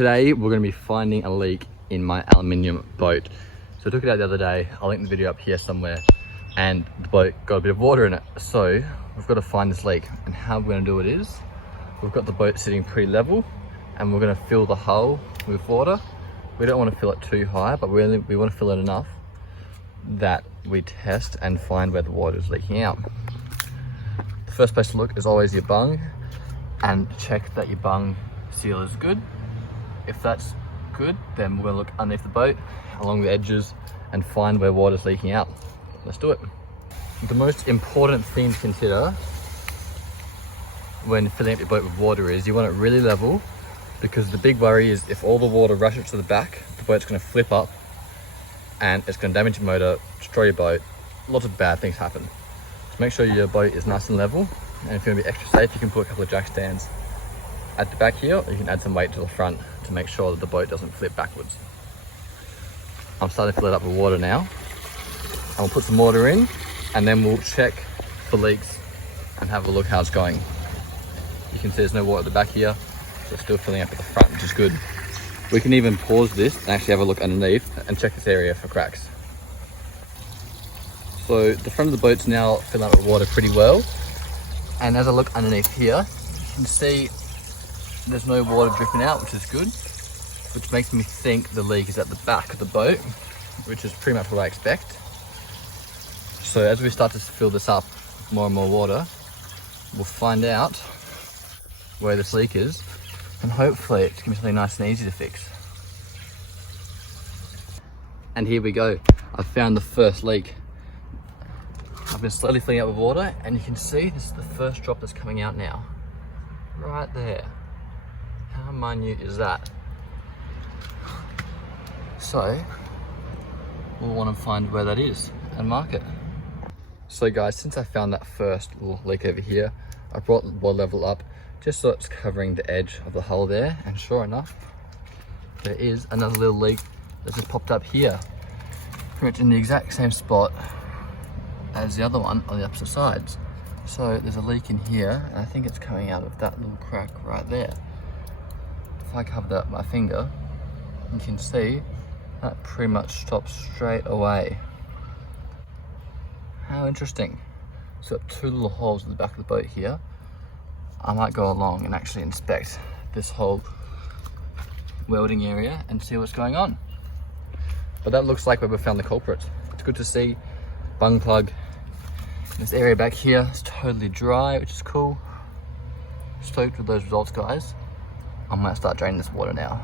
today we're going to be finding a leak in my aluminium boat. So I took it out the other day. I'll link the video up here somewhere, and the boat got a bit of water in it. So we've got to find this leak, and how we're going to do it is we've got the boat sitting pretty level and we're going to fill the hull with water. We don't want to fill it too high, but we want to fill it enough that we test and find where the water is leaking out. The first place to look is always your bung and check that your bung seal is good. If that's good, then we're going to look underneath the boat along the edges and find where water's leaking out. Let's do it. The most important thing to consider when filling up your boat with water is you want it really level, because the big worry is if all the water rushes to the back, the boat's going to flip up and it's going to damage your motor, destroy your boat. Lots of bad things happen. So make sure your boat is nice and level, and if you want to be extra safe, you can put a couple of jack stands at the back here, or you can add some weight to the front to make sure that the boat doesn't flip backwards. I'm starting to fill it up with water now. And we'll put some water in, and then we'll check for leaks and have a look how it's going. You can see there's no water at the back here, so it's still filling up at the front, which is good. We can even pause this and actually have a look underneath and check this area for cracks. So the front of the boat's now filling up with water pretty well. And as I look underneath here, you can see there's no water dripping out, which is good, which makes me think the leak is at the back of the boat, which is pretty much what I expect. So as we start to fill this up with more and more water, we'll find out where this leak is, and hopefully it's gonna be something nice and easy to fix. And here we go. I've found the first leak. I've been slowly filling it up with water, and you can see this is the first drop that's coming out now. Right there. How minute is that? So we'll want to find where that is and mark it. So guys, since I found that first little leak over here, I brought the water level up just so it's covering the edge of the hull there, and sure enough, there is another little leak that just popped up here, pretty much in the exact same spot as the other one on the opposite sides. So there's a leak in here, and I think it's coming out of that little crack right there. If I cover that with my finger, you can see that pretty much stops straight away. How interesting. It's got two little holes in the back of the boat here. I might go along and actually inspect this whole welding area and see what's going on. But that looks like where we found the culprit. It's good to see. Bung plug. This area back here is totally dry, which is cool. Stoked with those results, guys. I might start draining this water now.